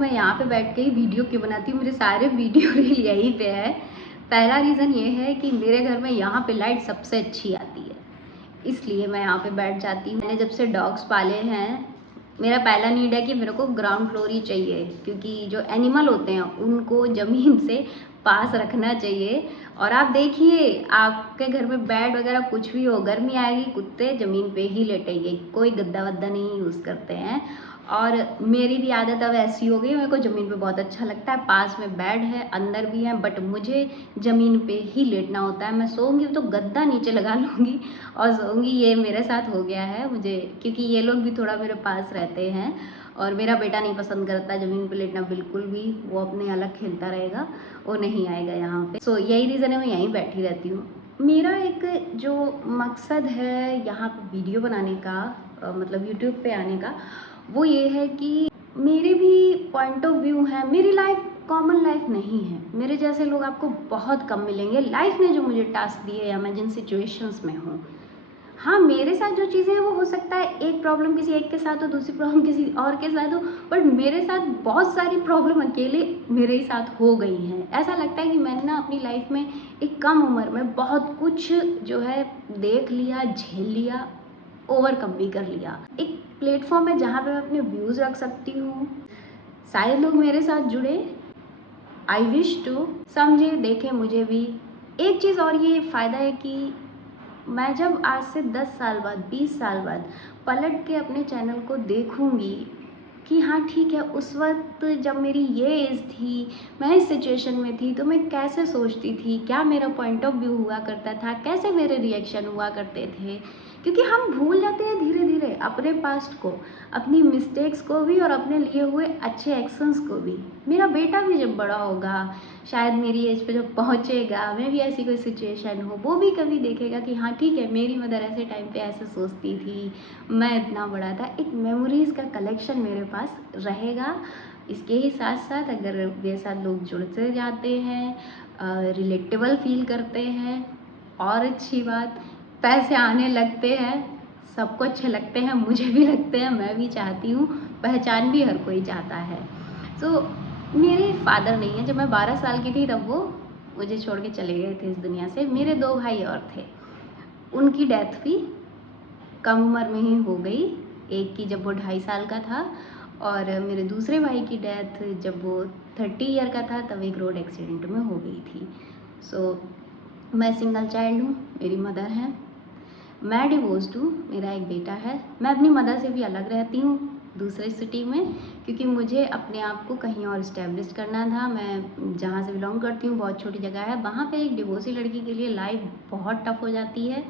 मैं यहाँ पे बैठ के ही वीडियो क्यों बनाती हूँ, मेरे सारे वीडियो रील यहीं पे है। पहला रीज़न ये है कि मेरे घर में यहाँ पे लाइट सबसे अच्छी आती है, इसलिए मैं यहाँ पे बैठ जाती हूँ। मैंने जब से डॉग्स पाले हैं, मेरा पहला नीड है कि मेरे को ग्राउंड फ्लोर ही चाहिए, क्योंकि जो एनिमल होते हैं उनको ज़मीन से पास रखना चाहिए। और आप देखिए, आपके घर में बेड वगैरह कुछ भी हो, गर्मी आएगी कुत्ते ज़मीन पे ही लेटेंगे, कोई गद्दा वद्दा नहीं यूज़ करते हैं। और मेरी भी आदत अब ऐसी हो गई, मेरे को ज़मीन पे बहुत अच्छा लगता है। पास में बेड है, अंदर भी है, बट मुझे ज़मीन पे ही लेटना होता है। मैं सोऊंगी तो गद्दा नीचे लगा लूँगी और सोऊंगी। ये मेरे साथ हो गया है मुझे, क्योंकि ये लोग भी थोड़ा मेरे पास रहते हैं। और मेरा बेटा नहीं पसंद करता ज़मीन पे लेटना बिल्कुल भी, वो अपने अलग खेलता रहेगा, वो नहीं आएगा यहाँ पे। सो यही रीज़न है, मैं यहीं बैठी रहती हूँ। मेरा एक जो मकसद है यहाँ पे वीडियो बनाने का, मतलब यूट्यूब पे आने का, वो ये है कि मेरे भी पॉइंट ऑफ व्यू है। मेरी लाइफ कॉमन लाइफ नहीं है, मेरे जैसे लोग आपको बहुत कम मिलेंगे। लाइफ ने जो मुझे टास्क दिए या मैं जिन सिचुएशंस में हूँ, हाँ मेरे साथ जो चीज़ें हैं वो हो सकता है एक प्रॉब्लम किसी एक के साथ हो, दूसरी प्रॉब्लम किसी और के साथ हो, बट मेरे साथ बहुत सारी प्रॉब्लम अकेले मेरे ही साथ हो गई हैं। ऐसा लगता है कि मैंने ना अपनी लाइफ में एक कम उम्र में बहुत कुछ जो है देख लिया, झेल लिया, ओवरकम भी कर लिया। एक प्लेटफॉर्म है जहाँ पे मैं अपने व्यूज़ रख सकती हूँ, शायद लोग मेरे साथ जुड़े। आई विश टू समझे, देखे मुझे भी। एक चीज़ और ये फ़ायदा है कि मैं जब आज से 10 साल बाद, 20 साल बाद पलट के अपने चैनल को देखूंगी कि हाँ ठीक है, उस वक्त जब मेरी ये एज थी, मैं इस सिचुएशन में थी, तो मैं कैसे सोचती थी, क्या मेरा पॉइंट ऑफ व्यू हुआ करता था, कैसे मेरे रिएक्शन हुआ करते थे। क्योंकि हम भूल जाते हैं धीरे धीरे अपने पास्ट को, अपनी मिस्टेक्स को भी, और अपने लिए हुए अच्छे एक्शंस को भी। मेरा बेटा भी जब बड़ा होगा, शायद मेरी एज पे जब पहुँचेगा, मैं भी ऐसी कोई सिचुएशन हो, वो भी कभी देखेगा कि हाँ ठीक है, मेरी मदर ऐसे टाइम पे ऐसे सोचती थी, मैं इतना बड़ा था। एक मेमोरीज़ का कलेक्शन मेरे पास रहेगा। इसके ही साथ साथ अगर मेरे साथ लोग जुड़ते जाते हैं, रिलेटेबल फील करते हैं, और अच्छी बात, पैसे आने लगते हैं, सबको अच्छे लगते हैं, मुझे भी लगते हैं, मैं भी चाहती हूँ, पहचान भी हर कोई चाहता है। सो मेरे फादर नहीं है, जब मैं 12 साल की थी तब वो मुझे छोड़ के चले गए थे इस दुनिया से। मेरे 2 भाई और थे, उनकी डेथ भी कम उम्र में ही हो गई। एक की जब वो 2.5 साल का था, और मेरे दूसरे भाई की डेथ जब वो 30 ईयर का था, तब एक रोड एक्सीडेंट में हो गई थी। सो मैं सिंगल चाइल्ड हूँ, मेरी मदर हैं, मैं डिवोर्स्ड हूँ, मेरा एक बेटा है। मैं अपनी मदर से भी अलग रहती हूँ दूसरे सिटी में, क्योंकि मुझे अपने आप को कहीं और इस्टेब्लिश करना था। मैं जहाँ से बिलोंग करती हूँ बहुत छोटी जगह है, वहाँ पे एक डिवोर्सी लड़की के लिए लाइफ बहुत टफ हो जाती है।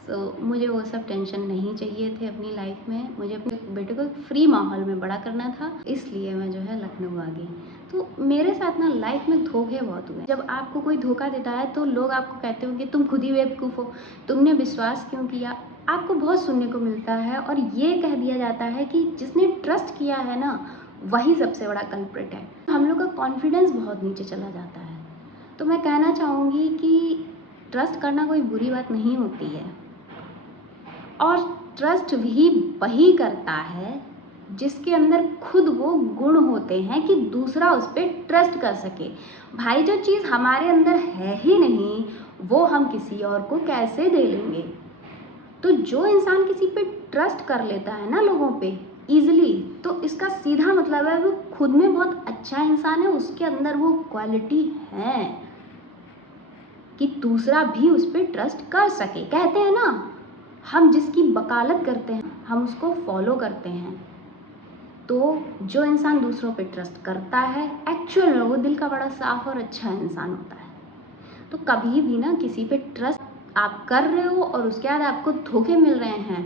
सो मुझे वो सब टेंशन नहीं चाहिए थे अपनी लाइफ में। मुझे अपने बेटे को एक फ्री माहौल में बड़ा करना था, इसलिए मैं जो है लखनऊ आ गई। तो मेरे साथ ना लाइफ में धोखे बहुत हुए। जब आपको कोई धोखा देता है तो लोग आपको कहते हो कि तुम खुद ही बेवकूफ़ हो, तुमने विश्वास क्यों किया। आपको बहुत सुनने को मिलता है, और ये कह दिया जाता है कि जिसने ट्रस्ट किया है ना, वही सबसे बड़ा कल्प्रिट है। हम लोग का कॉन्फिडेंस बहुत नीचे चला जाता है। तो मैं कहना चाहूँगी कि ट्रस्ट करना कोई बुरी बात नहीं होती है, और ट्रस्ट भी वही करता है जिसके अंदर खुद वो गुण होते हैं कि दूसरा उस पर ट्रस्ट कर सके। भाई जो चीज़ हमारे अंदर है ही नहीं, वो हम किसी और को कैसे दे लेंगे। तो जो इंसान किसी पे ट्रस्ट कर लेता है ना लोगों पे ईजिली, तो इसका सीधा मतलब है वो खुद में बहुत अच्छा इंसान है, उसके अंदर वो क्वालिटी है कि दूसरा भी उस पर ट्रस्ट कर सके। कहते हैं ना, हम जिसकी वकालत करते हैं हम उसको फॉलो करते हैं। तो जो इंसान दूसरों पे ट्रस्ट करता है, एक्चुअल में वो दिल का बड़ा साफ और अच्छा इंसान होता है। तो कभी भी ना किसी पे ट्रस्ट आप कर रहे हो और उसके बाद आपको धोखे मिल रहे हैं,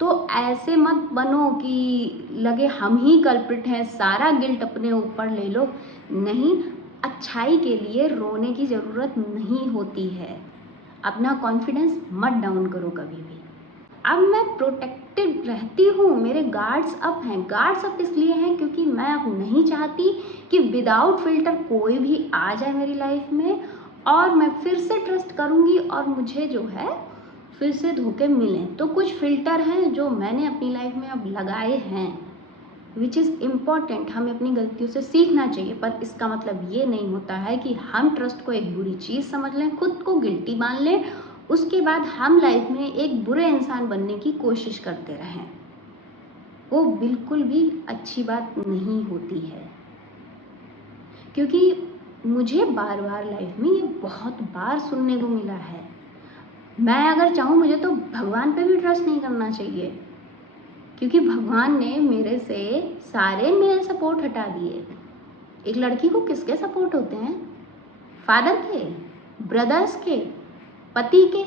तो ऐसे मत बनो कि लगे हम ही कल्प्रिट हैं, सारा गिल्ट अपने ऊपर ले लो। नहीं, अच्छाई के लिए रोने की ज़रूरत नहीं होती है। अपना कॉन्फिडेंस मत डाउन करो कभी भी। अब मैं प्रोटेक्टेड रहती हूँ, मेरे गार्ड्स अप हैं। गार्ड्स अप इसलिए हैं क्योंकि मैं अब नहीं चाहती कि विदाउट फिल्टर कोई भी आ जाए मेरी लाइफ में, और मैं फिर से ट्रस्ट करूँगी और मुझे जो है फिर से धोखे मिलें। तो कुछ फिल्टर हैं जो मैंने अपनी लाइफ में अब लगाए हैं, विच इज़ इम्पॉर्टेंट, हमें अपनी गलतियों से सीखना चाहिए, पर इसका मतलब ये नहीं होता है कि हम ट्रस्ट को एक बुरी चीज़ समझ लें, खुद को गिल्टी मान लें, उसके बाद हम लाइफ में एक बुरे इंसान बनने की कोशिश करते रहें। वो बिल्कुल भी अच्छी बात नहीं होती है, क्योंकि मुझे बार बार लाइफ में ये बहुत बार सुनने को मिला है। मैं अगर चाहूँ मुझे तो भगवान पे भी ट्रस्ट नहीं करना चाहिए, क्योंकि भगवान ने मेरे से सारे मेल सपोर्ट हटा दिए। एक लड़की को किसके सपोर्ट होते हैं? फादर के, ब्रदर्स के, पति के,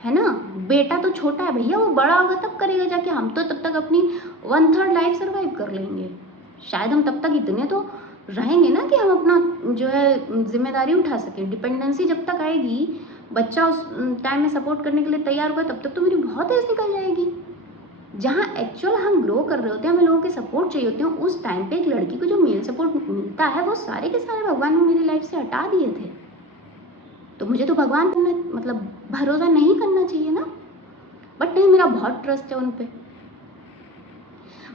है ना। बेटा तो छोटा है भैया, वो बड़ा होगा तब करेगा जाके। हम तो तब तक अपनी 1/3 लाइफ सर्वाइव कर लेंगे। शायद हम तब तक इतने तो रहेंगे ना कि हम अपना जो है जिम्मेदारी उठा सकें। डिपेंडेंसी जब तक आएगी, बच्चा उस टाइम में सपोर्ट करने के लिए तैयार होगा, तब तक तो मेरी बहुत एज निकल जाएगी। जहाँ एक्चुअल हम ग्रो कर रहे होते हैं, हमें लोगों के सपोर्ट चाहिए होते हैं, उस टाइम पे एक लड़की को जो मेल सपोर्ट मिलता है वो सारे के सारे भगवान ने मेरी लाइफ से हटा दिए थे। तो मुझे तो भगवान पर मतलब भरोसा नहीं करना चाहिए ना। बट नहीं, मेरा बहुत ट्रस्ट है उन पे।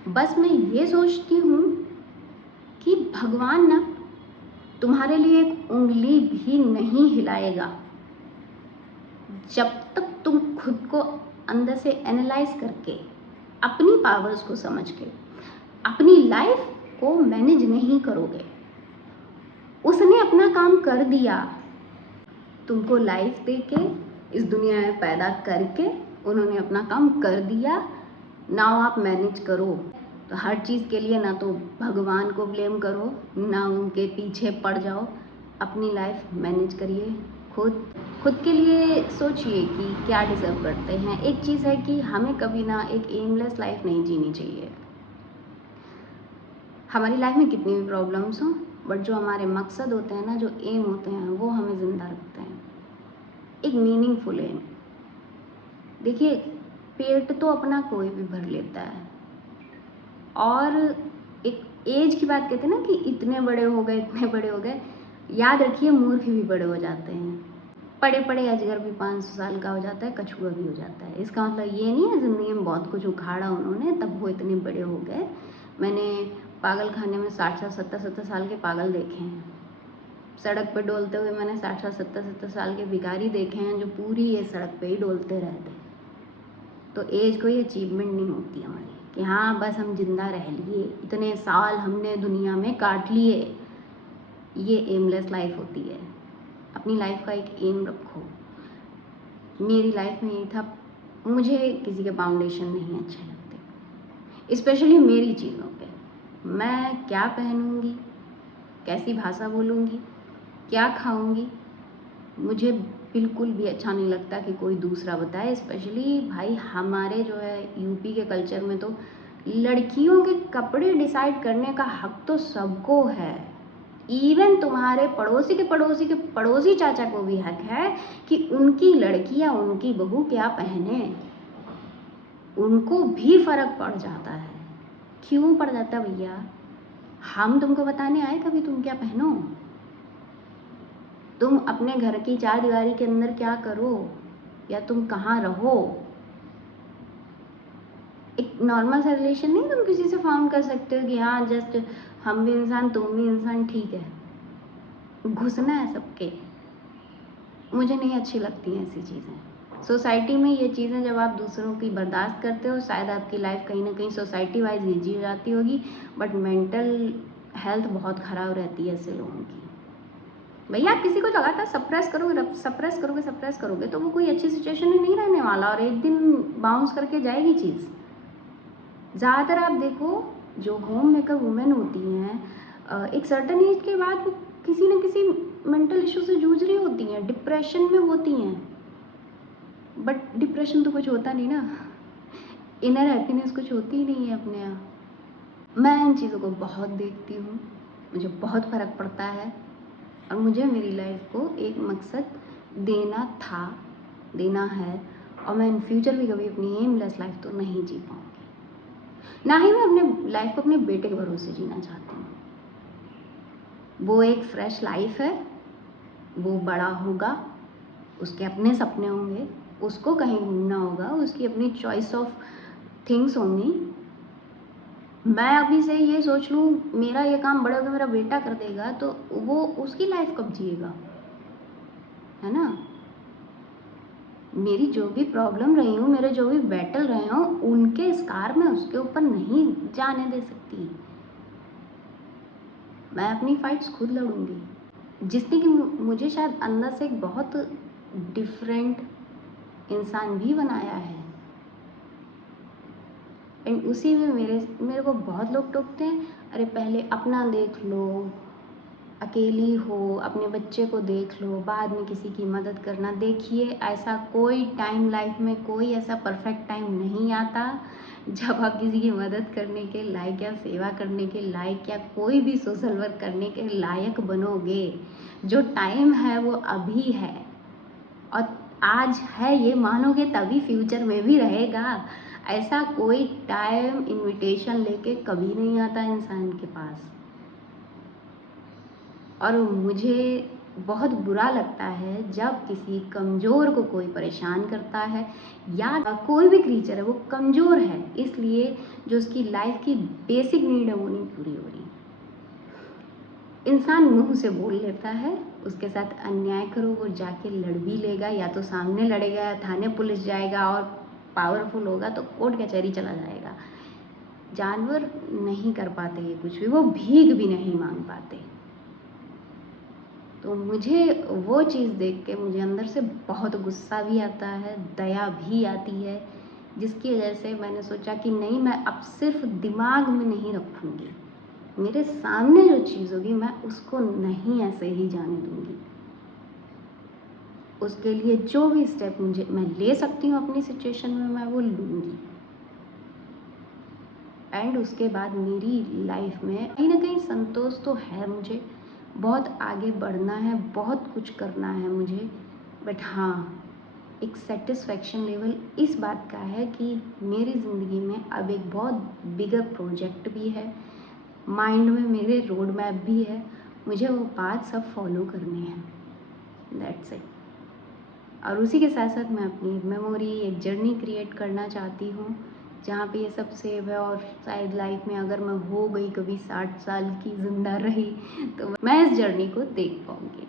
बस मैं ये सोचती हूँ कि भगवान ना तुम्हारे लिए एक उंगली भी नहीं हिलाएगा जब तक तुम खुद को अंदर से एनालाइज करके, अपनी पावर्स को समझ के, अपनी लाइफ को मैनेज नहीं करोगे। उसने अपना काम कर दिया, तुमको लाइफ देके, इस दुनिया में पैदा करके उन्होंने अपना काम कर दिया। नाउ आप मैनेज करो। तो हर चीज़ के लिए ना तो भगवान को ब्लेम करो, ना उनके पीछे पड़ जाओ। अपनी लाइफ मैनेज करिए, खुद के लिए सोचिए कि क्या डिज़र्व करते हैं। एक चीज़ है कि हमें कभी ना एक एमलेस लाइफ नहीं जीनी चाहिए। हमारी लाइफ में कितनी भी प्रॉब्लम्स हों, बट जो हमारे मकसद होते हैं ना, जो एम होते हैं, वो हमें ज़िंदा रखते हैं। एक मीनिंगफुल एम। देखिए, पेट तो अपना कोई भी भर लेता है, और एक एज की बात कहते हैं ना कि इतने बड़े हो गए, इतने बड़े हो गए। याद रखिए, मूर्ख भी बड़े हो जाते हैं। पड़े पड़े अजगर भी 500 साल का हो जाता है, कछुआ भी हो जाता है। इसका मतलब ये नहीं है ज़िंदगी में बहुत कुछ उखाड़ा उन्होंने तब वो इतने बड़े हो गए। मैंने पागल खाने में 60 70 साल के पागल देखे हैं। सड़क पे डोलते हुए मैंने 60 70 साल के भिखारी देखे हैं, जो पूरी ये सड़क पे ही डोलते रहते हैं। तो एज कोई अचीवमेंट नहीं होती हमारी कि हाँ बस हम जिंदा रह लिए, इतने साल हमने दुनिया में काट लिए। ये एमलेस लाइफ होती है। अपनी लाइफ का एक एम रखो। मेरी लाइफ में ये था, मुझे किसी के फाउंडेशन नहीं अच्छे लगते, स्पेशली मेरी चीज़ों पे। मैं क्या पहनूंगी, कैसी भाषा बोलूँगी, क्या खाऊंगी, मुझे बिल्कुल भी अच्छा नहीं लगता कि कोई दूसरा बताए। स्पेशली भाई हमारे जो है यूपी के कल्चर में तो लड़कियों के कपड़े डिसाइड करने का हक तो सबको है। इवन तुम्हारे पड़ोसी के पड़ोसी के पड़ोसी चाचा को भी हक है कि उनकी लड़की या उनकी बहू क्या पहने। उनको भी फर्क पड़ जाता है। क्यों पड़ जाता है भैया? हम तुमको बताने आए कभी तुम क्या पहनो? तुम अपने घर की 4 दीवारी के अंदर क्या करो, या तुम कहाँ रहो? एक नॉर्मल सा रिलेशन नहीं तुम किसी से फॉर्म कर सकते हो कि हाँ जस्ट हम भी इंसान तुम भी इंसान, ठीक है। घुसना है सबके, मुझे नहीं अच्छी लगती हैं ऐसी चीज़ें। सोसाइटी में ये चीज़ें जब आप दूसरों की बर्दाश्त करते हो, शायद आपकी लाइफ कहीं ना कहीं सोसाइटी वाइज ईजी हो जाती होगी, बट मेंटल हेल्थ बहुत ख़राब रहती है ऐसे लोगों की। भैया आप किसी को लगातार सप्रेस करोगे तो वो कोई अच्छी सिचुएशन में नहीं रहने वाला, और एक दिन बाउंस करके जाएगी चीज़। ज़्यादातर आप देखो जो होम मेकर वुमेन होती हैं, एक सर्टन एज के बाद वो किसी न किसी मेंटल इशू से जूझ रही होती हैं, डिप्रेशन में होती हैं। बट डिप्रेशन तो कुछ होता नहीं ना, इनर हैप्पीनेस कुछ होती ही नहीं है अपने यहाँ। मैं इन चीज़ों को बहुत देखती हूँ, मुझे बहुत फ़र्क पड़ता है, और मुझे मेरी लाइफ को एक मकसद देना था, देना है, और मैं इन फ्यूचर भी कभी अपनी एमलेस लाइफ तो नहीं जी पाऊँगी। ना ही मैं अपने लाइफ को अपने बेटे के भरोसे जीना चाहती हूँ। वो एक फ्रेश लाइफ है, वो बड़ा होगा, उसके अपने सपने होंगे, उसको कहीं घूमना होगा, उसकी अपनी चॉइस ऑफ थिंग्स होंगी। मैं अभी से ये सोच लूँ मेरा ये काम बड़े होकर मेरा बेटा कर देगा, तो वो उसकी लाइफ कब जिएगा, है ना? मेरी जो भी प्रॉब्लम रही हूँ, मेरे जो भी बैटल रहे हों, उनके स्कार मैं उसके ऊपर नहीं जाने दे सकती। मैं अपनी फाइट्स खुद लड़ूंगी। जिसने कि मुझे शायद अंदर से एक बहुत डिफरेंट इंसान भी बनाया है, एंड उसी में मेरे को बहुत लोग टोकते हैं, अरे पहले अपना देख लो, अकेली हो, अपने बच्चे को देख लो, बाद में किसी की मदद करना। देखिए, ऐसा कोई टाइम लाइफ में, कोई ऐसा परफेक्ट टाइम नहीं आता जब आप किसी की मदद करने के लायक या सेवा करने के लायक या कोई भी सोशल वर्क करने के लायक बनोगे। जो टाइम है वो अभी है, और आज है ये मानोगे तभी फ्यूचर में भी रहेगा। ऐसा कोई टाइम इनविटेशन लेके कभी नहीं आता इंसान के पास। और मुझे बहुत बुरा लगता है जब किसी कमज़ोर को कोई परेशान करता है, या कोई भी क्रीचर है वो कमज़ोर है इसलिए जो उसकी लाइफ की बेसिक नीड है वो नहीं पूरी हो रही। इंसान मुंह से बोल लेता है, उसके साथ अन्याय करो वो जाके लड़ भी लेगा, या तो सामने लड़ेगा या थाने पुलिस जाएगा, और पावरफुल होगा तो कोर्ट कचहरी चला जाएगा। जानवर नहीं कर पाते ये कुछ भी, वो भीख भी नहीं मांग पाते। तो मुझे वो चीज़ देख के मुझे अंदर से बहुत गुस्सा भी आता है, दया भी आती है, जिसकी वजह से मैंने सोचा कि नहीं, मैं अब सिर्फ दिमाग में नहीं रखूँगी, मेरे सामने जो चीज़ होगी मैं उसको नहीं ऐसे ही जाने दूँगी। उसके लिए जो भी स्टेप मैं ले सकती हूँ अपनी सिचुएशन में, मैं वो लूँगी। एंड उसके बाद मेरी लाइफ में कहीं ना कहीं संतोष तो है, मुझे बहुत आगे बढ़ना है, बहुत कुछ करना है मुझे, बट हाँ, एक सेटिस्फेक्शन लेवल इस बात का है कि मेरी ज़िंदगी में अब एक बहुत बिगर प्रोजेक्ट भी है, माइंड में मेरे रोड मैप भी है, मुझे वो बात सब फॉलो करने हैं, दैट्स इट। और उसी के साथ साथ मैं अपनी मेमोरी, एक जर्नी क्रिएट करना चाहती हूँ जहाँ पे ये सब सेव है, और शायद लाइफ में अगर मैं हो गई कभी 60 साल की ज़िंदा रही तो मैं इस जर्नी को देख पाऊँगी।